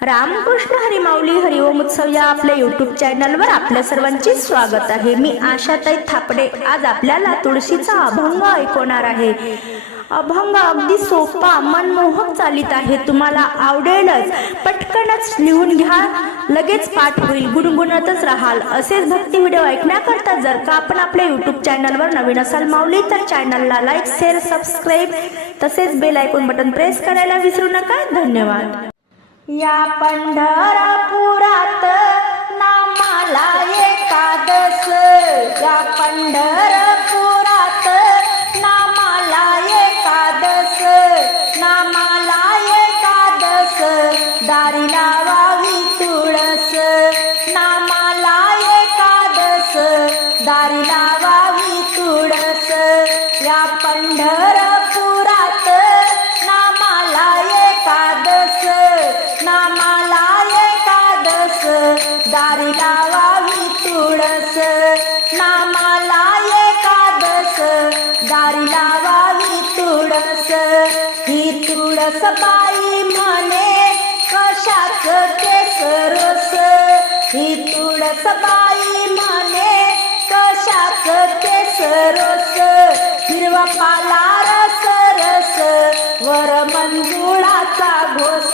रामकृष्ण हरिमाऊली हरिओम उत्सव या आपल्या युट्यूब चॅनलवर आपल्या सर्वांचे स्वागत आहे. मी आशाताई थापडे. आज आपल्याला तुळशीचा अभंग ऐकवणार आहे. अभंग अगदी सोपा मनमोहक चालित आहे. तुम्हाला आवडेलच. पटकनच लिहून घ्या. लगेच पाठ होईल. गुणगुणतच राहाल. असेच भक्ती व्हिडिओ ऐकण्याकरता जर का आपण आपल्या युट्यूब चॅनलवर नवीन असाल माऊली तर चॅनलला लाईक शेअर सबस्क्राईब तसेच बेल ऐकून बटन प्रेस करायला विसरू नका. धन्यवाद. या पंढरपुरात नामाला एकादस. या पंढरपुरात नामाला एकादस. नामाला एकादस. दारी लावावी तुळस. नामाला एकादस. दारी लावावी तुळस. या पंढर दारी लावावी तुळस. नामाला एकादस. दारी लावावी तुळस. ही तुळस बाई म्हणे कशाच केसरस ही तुळस बाई म्हणे कशाच केसरस हिरवा पाला रस रस वर मंजुळाचा घोस.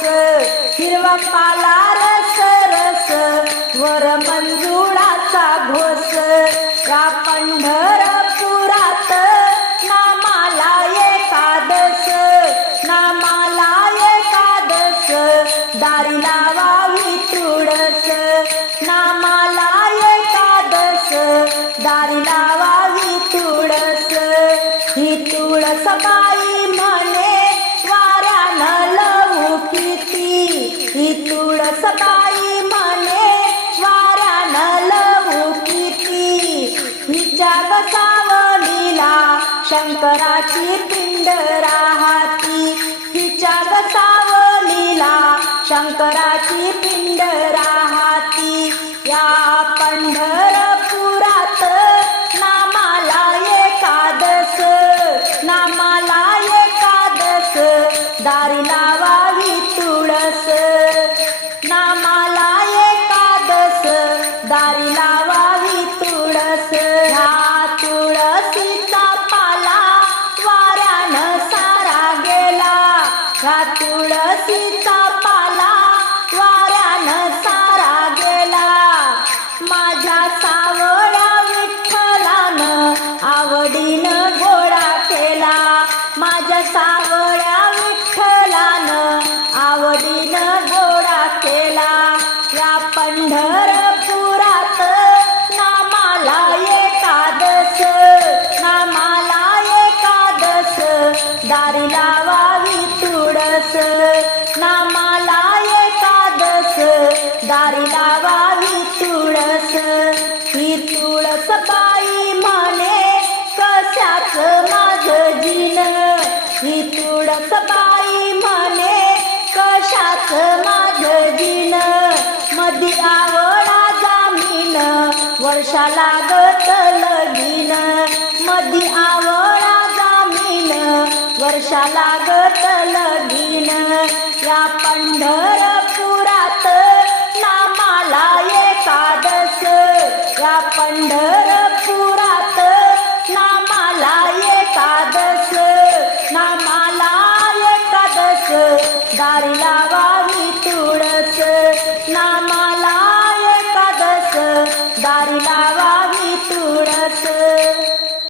हिरवा पाला मंजुळाचा घोस या पंढर गसावलीला शंकराची पिंड राहती. हिच्या गसावलीला शंकराची पिंड राहती. या पंढरपुरात नामाला एकादस नामाला एकादस. दारीला तुळसीता कशाच माझ जीन मधी आवडा जामीन वर्षा लागत लगीन. मधी आवडा जामीन वर्षा लागत लगीन. या पंढर